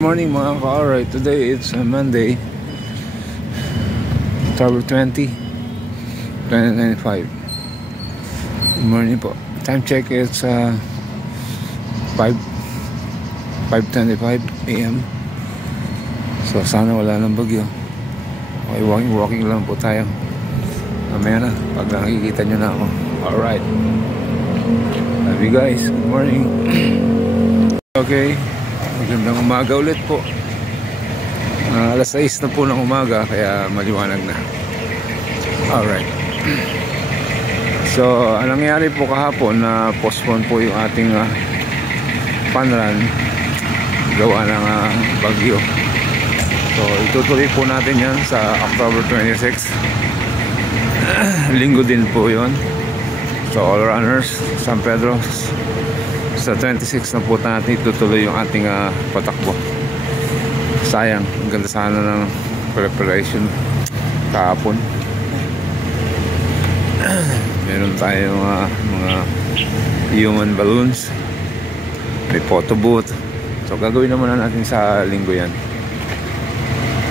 Morning mga ka-alright, today it's Monday, October 20, 2025. Good morning po. Time check is 5:25 AM. So sana wala nang bagyo. Okay, walking lang po tayo. Mamaya na pag nakikita nyo na ako. Alright, love you guys, good morning. Okay, magandang umaga ulit po. Alas 6 na po ng umaga, kaya maliwanag na. Alright. So, anong nangyari po kahapon na postpone po yung ating fun run gawa ng bagyo. So, itutuloy po natin yan sa October 26. Linggo din po yun. So, all runners, San Pedro, sa 26 na po natin itutuloy yung ating patakbo. Sayang, ang ganda sana ng preparation kahapon. Meron tayong mga human balloons, may photo booth. So gagawin naman natin sa linggo yan.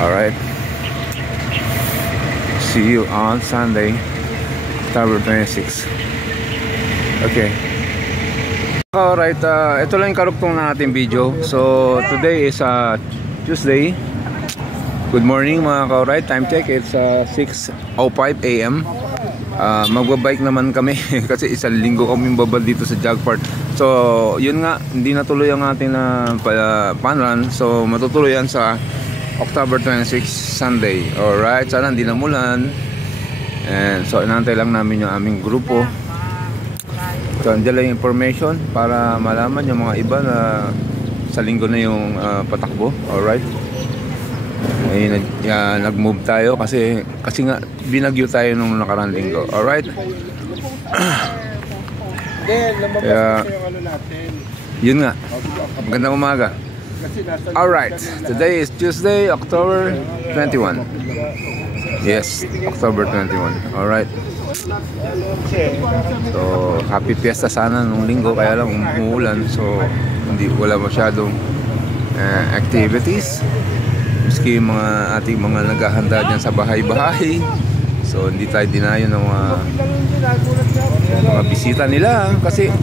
Alright, see you on Sunday, October 26. Okay. Alright, ito lang yung karuktong na ating video. So today is Tuesday. Good morning mga ka-alright. Time check, it's 6:05 AM. Magbabike naman kami kasi isang linggo kami babal dito sa Jog Park. So yun nga, hindi natuloy ang ating fun run. So matutuloy yan sa October 26 Sunday. Alright, sana hindi namulan. And so inantay lang namin yung aming grupo. So andyan lang yung information para malaman yung mga iba na sa linggo na yung patakbo. Alright, nag-move tayo kasi nga binagyo tayo nung nakarang linggo. Alright. Yun nga, magandang umaga. Alright, today is Tuesday, October 21. Yes, October 21. Alright. So happy fiesta sana nung linggo, kaya lang umuulan, so wala masyadong activities. Miski yung mga ating mga naghahanda dyan sa bahay-bahay, so hindi tayo dinayo ng mga bisita nila kasi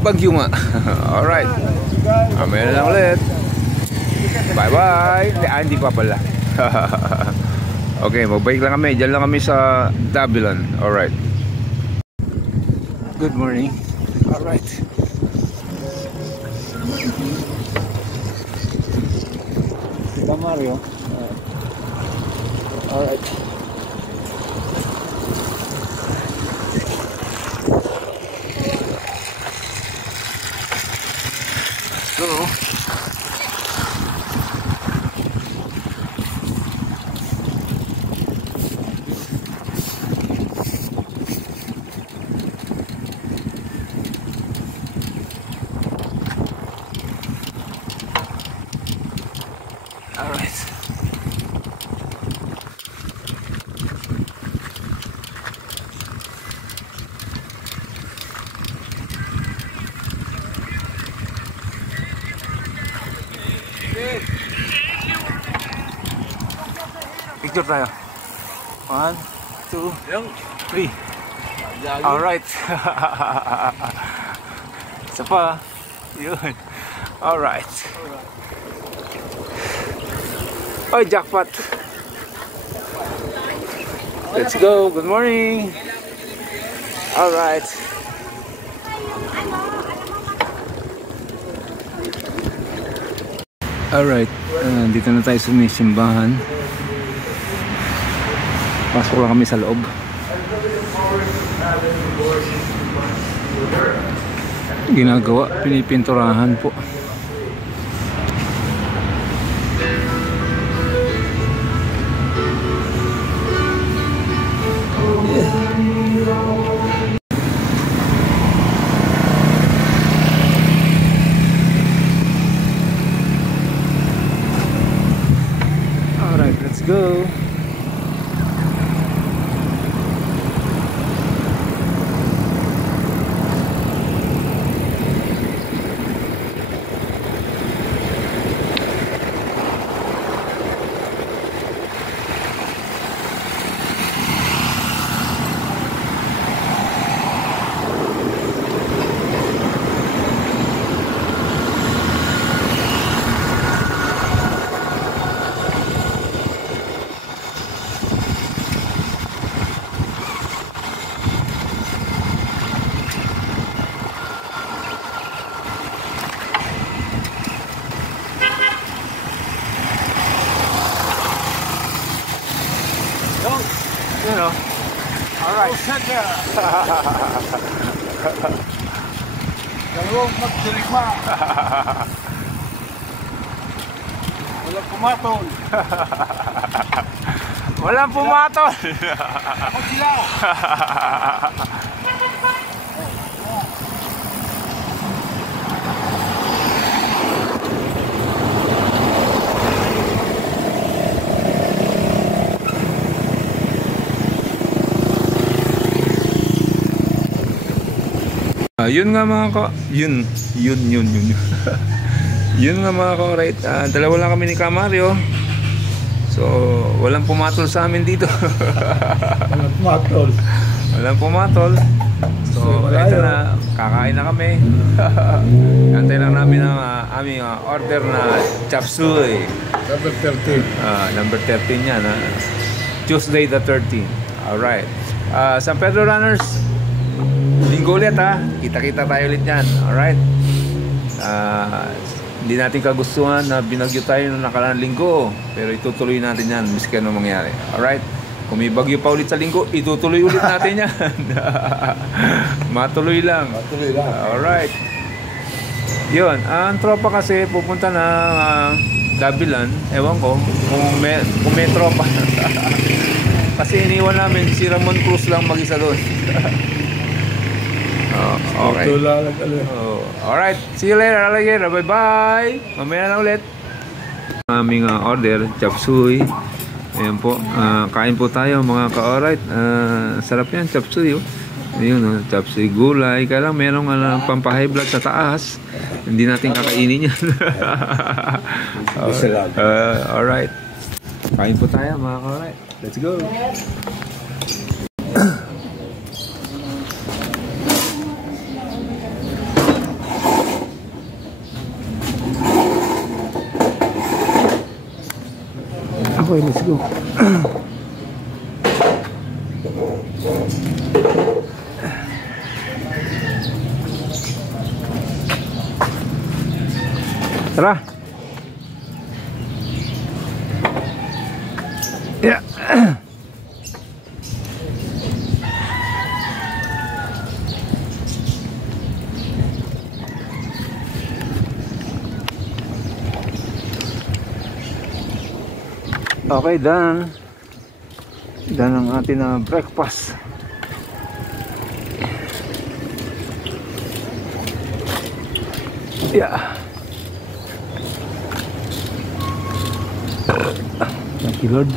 bagyo nga. Alright, meron lang ulit. Bye bye. Hindi pa pala. Okay, magbike lang kami. Diyan lang kami sa Dabilan. Alright. Good morning. Alright. Diba Mario? Alright. Let's go. Picture tayo. 1, 2, 3. Alright. Isa pa. Yun. Alright. Oh, jackpot. Let's go. Good morning. Alright. Alright. Dito na tayo sa may simbahan. Pasok lang kami sa loob. Ginagawa, pinipinturahan po. Alright, let's go. no? Alright. Dalawang magdirigma. Walang pumatol. Walang pumatol. Ako sila. Yun nga mga yun yun nga mga ka-alright, dalawa lang kami ni Kamario, so walang pumatol sa amin dito. Walang pumatol. Walang pumatol. So ito na, kakain na kami. Antay lang namin ang aming order na chop suey. Number 13. Number 13 yan, Tuesday the 13th. Alright, San Pedro Runners, linggo ulit kita-kita tayo ulit yan. Alright, hindi natin kagustuhan na binagyo tayo noong nakaraang linggo, pero itutuloy natin yan miski anong mangyari. Alright, kung may bagyo pa ulit sa linggo, itutuloy ulit natin yan. Matuloy lang. Matuloy lang. Alright, yun, ang tropa kasi pupunta na Dabilan, ewan ko kung may tropa. Kasi iniwan namin si Ramon Cruz lang mag-isa doon. Okay. Alright, see you later again. Bye bye. Mamaya na ulit. Aming order, chop suey. Ayan po, kain po tayo mga ka-alright. Sarap yan, chop suey. Ayun, chop suey gulay. Kaya lang merong pampahay blood sa taas. Hindi natin kakainin yan. Alright, kain po tayo mga ka-alright. Let's go. Okay, let's go. Tara. Yeah. Okay, done ang ating breakfast. Yeah. Thank you, Lord.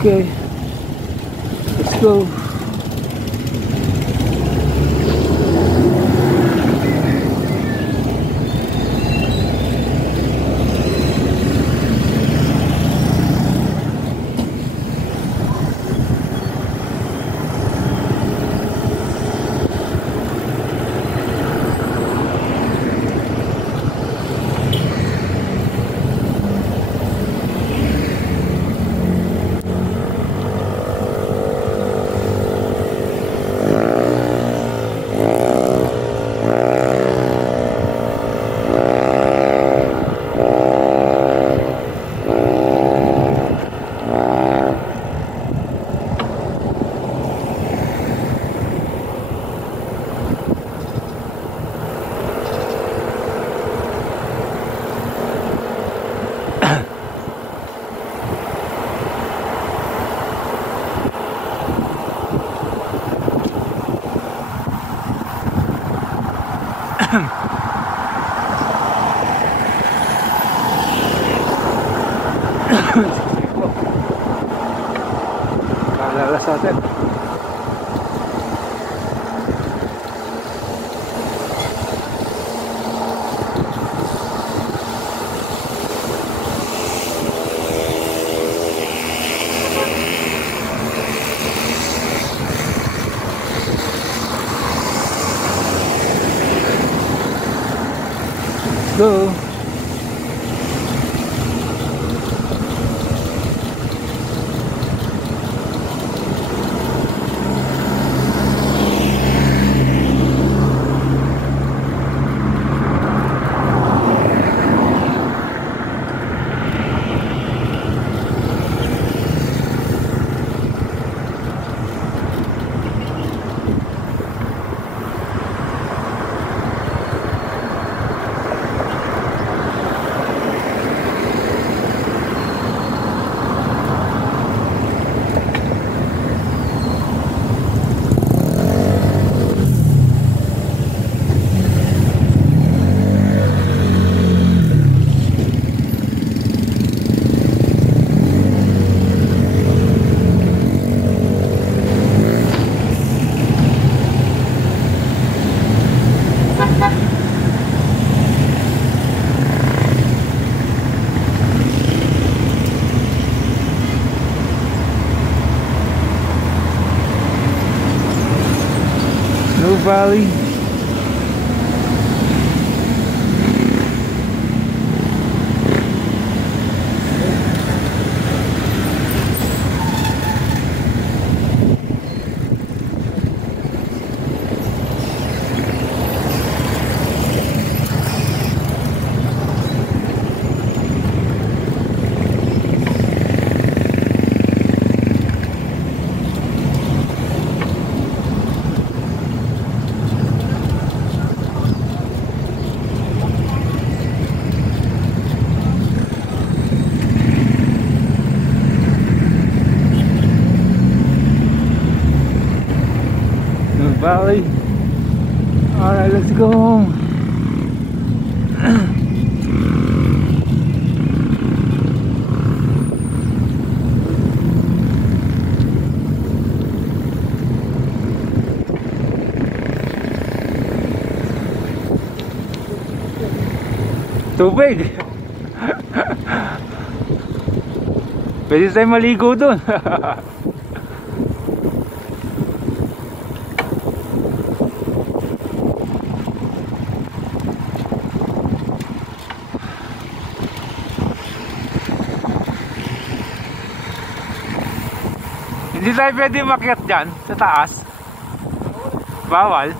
Okay, let's go. Kalalas natin. go. Snow Valley. Valley. Alright, let's go home. Tubig. Pwede tayo maligo doon. Hindi tayo pwede makyat dyan sa taas. Bawal.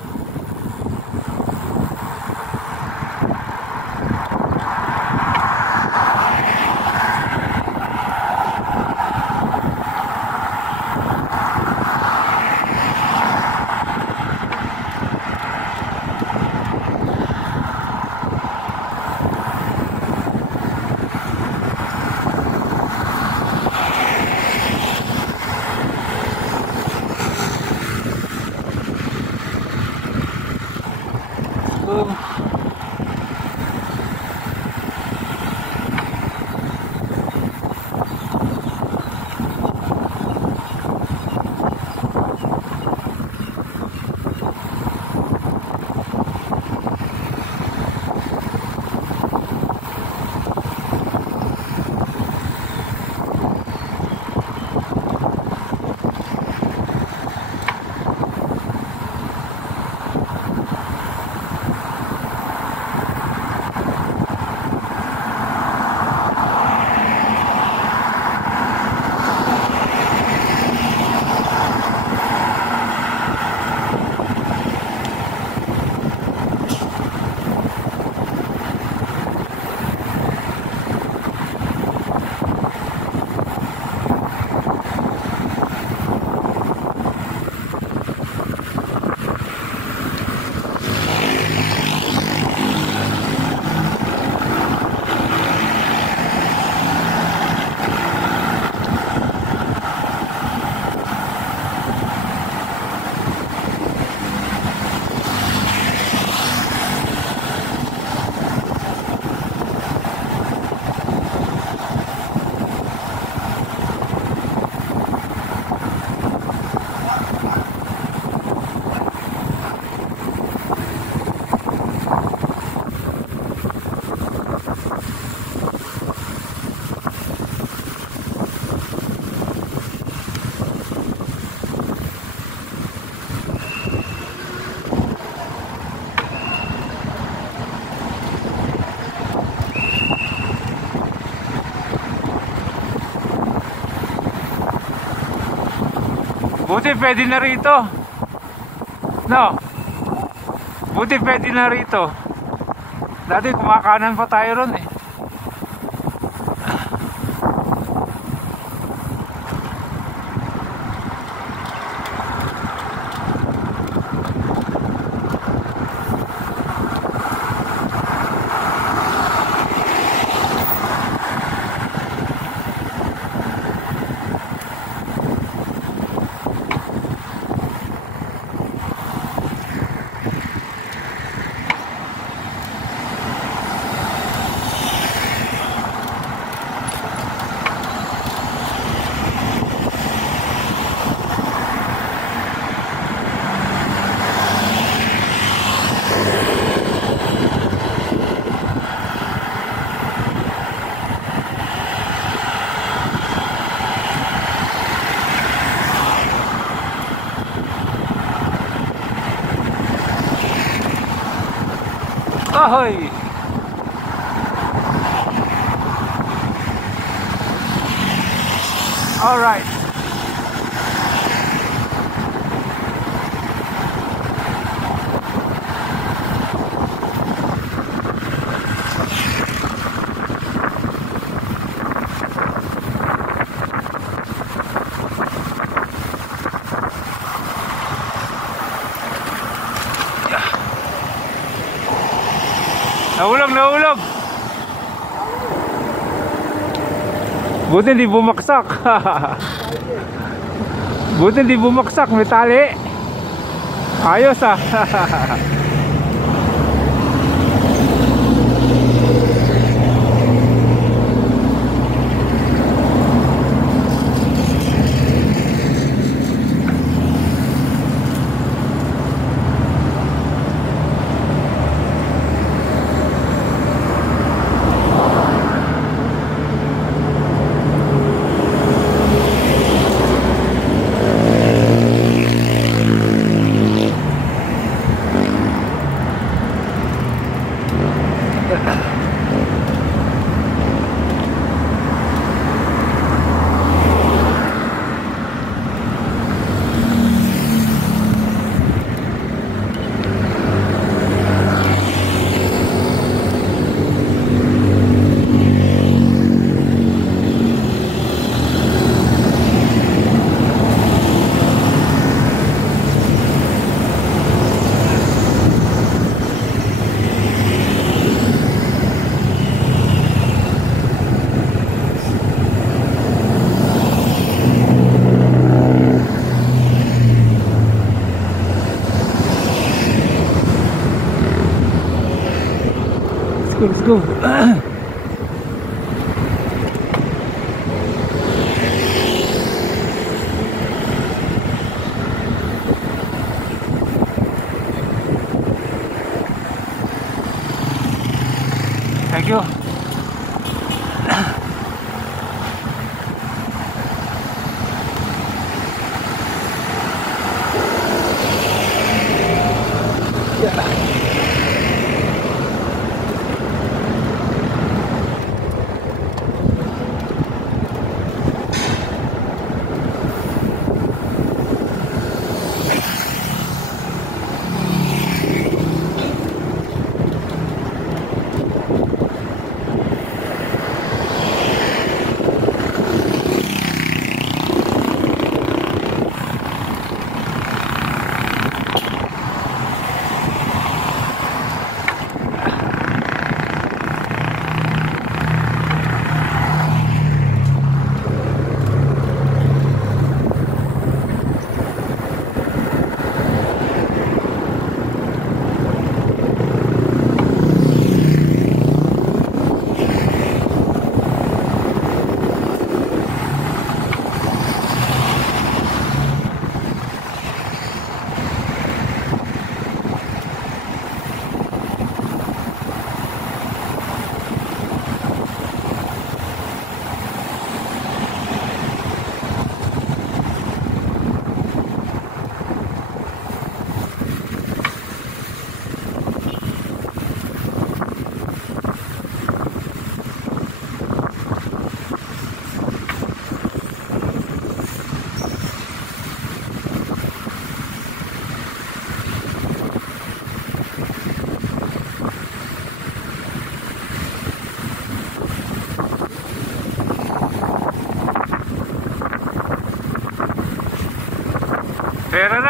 Buti pwede na rito. No. Buti pwede na rito. Dati kumakanan pa tayo ron eh. Ahoy! All right. Nahulog, nahulog. Buti hindi bumaksak. Buti hindi bumaksak, may tali. Ayos ah. Let's go. Thank you.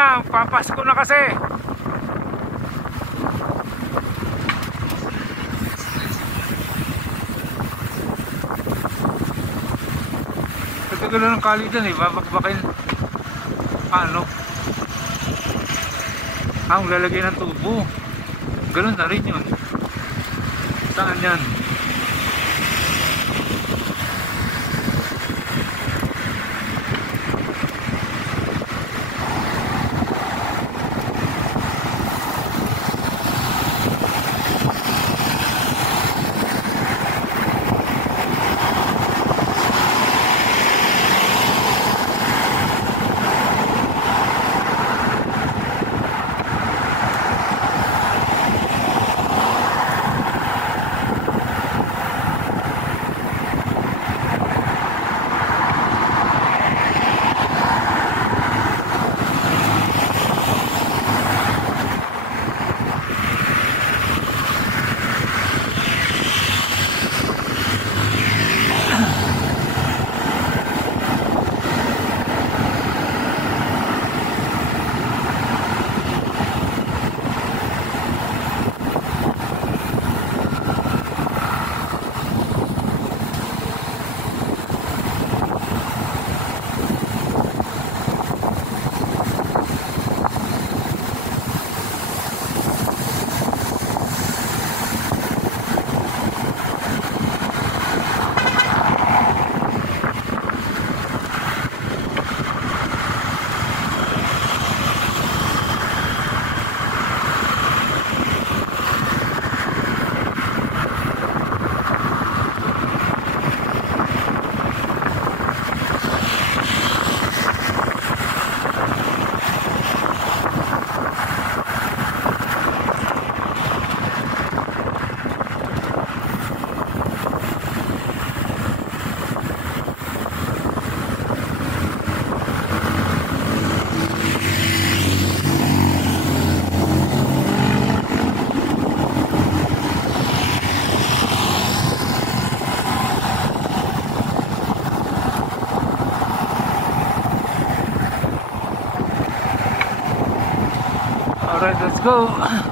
na, papasko na kasi. Katagal na ng kali dyan eh, babakbakin. Paano? Ang lalagay ng tubo. Ganun na rin yun. Saan yan? Alright, let's go.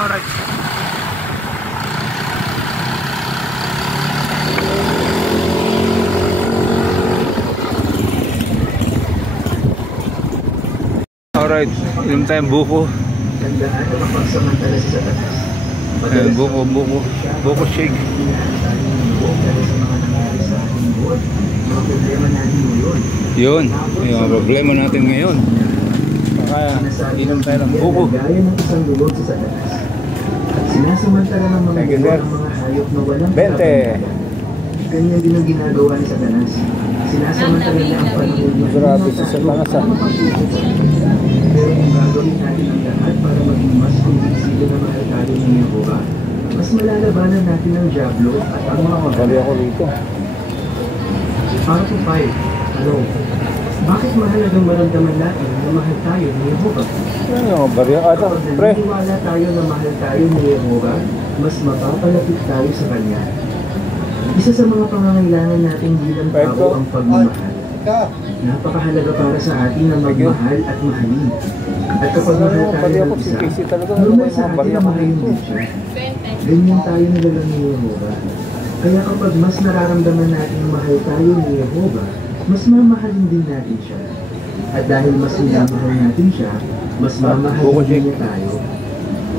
Alright. Alright, inom tayong buko. Ayan, buko shake. Yun, yung problema natin ngayon. Kaya inom tayo ng buko. Sinasamantala ng mga buwan ng mga hayop na walang 20. Ganyan din ang ginagawa ni Satanas. Sinasamantala niya ang panahon niya. Grabe si Satanas, ah. Pero kung gagawin natin ang lahat para maging mas kumbinsible na mahal tayo ng Yehova, mas malalabanan natin ang Diablo at ang mga Bali ako rito. Para to 5. Ano? Bakit mahalagang maramdaman natin na mahal tayo ng Yehova? Ano yung bariya ata? Pre. Kapag naniwala tayo na mahal tayo ng Yehova, mas mapapalapit tayo sa Kanya. Isa sa mga pangangailangan natin bilang tao ang pagmamahal. Napakahalaga para sa atin na magmahal at mahalin. At kapag mahal tayo ng isa, normal sa atin na mahalin din siya. Ganyan tayo nilalang ni Jehovah. Kaya kapag mas nararamdaman natin na mahal tayo ni Jehovah, mas mamahalin din natin siya. At dahil mas minamahal natin siya, mas mamahalin din niya tayo.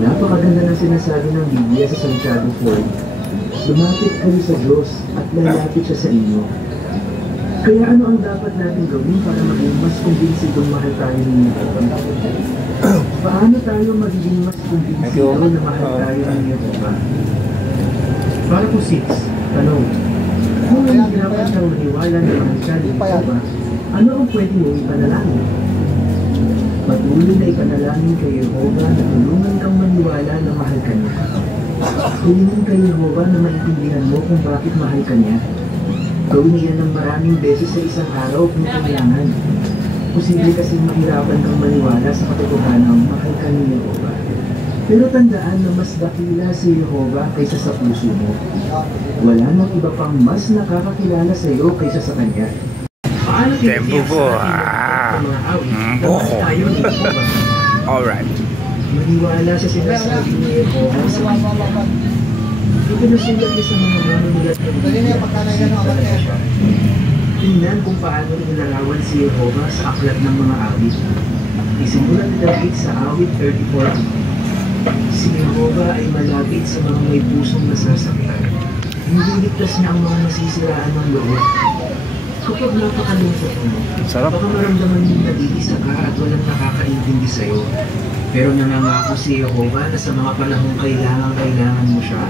Napakaganda ng sinasabi ng Biblia sa Santiago 4. Lumapit kayo sa Diyos at lalapit siya sa inyo. Kaya ano ang dapat natin gawin para maging mas kumbinsidong mahal tayo ni Jehovah? Paano tayo magiging mas kumbinsido na mahal tayo ni Jehovah? Para po 6, tanong. Kung nahihirapan kang maniwala na mahal ka ni Jehovah, ano ang pwede mong ipanalangin? Patuloy na ipanalangin kay Jehovah na tulungan kang maniwala na mahal ka niya. Hilingin kay Jehovah na maintindihan mo kung bakit mahal ka niya. Gawin niya ng maraming beses sa isang araw kung kailangan. Posible kasi mahirapan kang maniwala sa katotohanan mahal ka ni Jehovah. Pero tandaan na mas dakila si Jehovah kaysa sa puso mo. Wala nang iba pang mas nakakakilala sa iyo kaysa sa Kanya. Paano Tempo po. Boko. Alright. Maniwala sa sinasabi ni Jehovah sa Biblia. Ipinasulat niya sa mga manunulat ng Biblia. Tingnan kung paano nilarawan si Jehovah sa aklat ng mga awit. Isimulan ni David sa awit 34. Si Jehovah ay malapit sa mga may pusong nasasaktan. Nililigtas niya ang mga nasisiraan ng loob. Kapag napakalungkot mo, baka maramdaman mong nag-iisa ka at walang nakakaintindi sa'yo. Pero nangangako si Jehovah na sa mga panahong kailangan mo siya,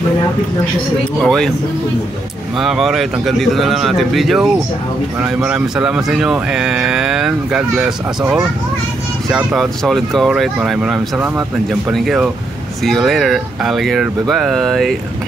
malapit lang siya sa iyo. Okay. Mga ka-alright, hanggang dito na lang ating video. Maraming salamat sa inyo and God bless us all. Shout out Solid ka-alright. Maraming salamat. Nandiyan pa rin kayo. See you later, alligator. Bye-bye.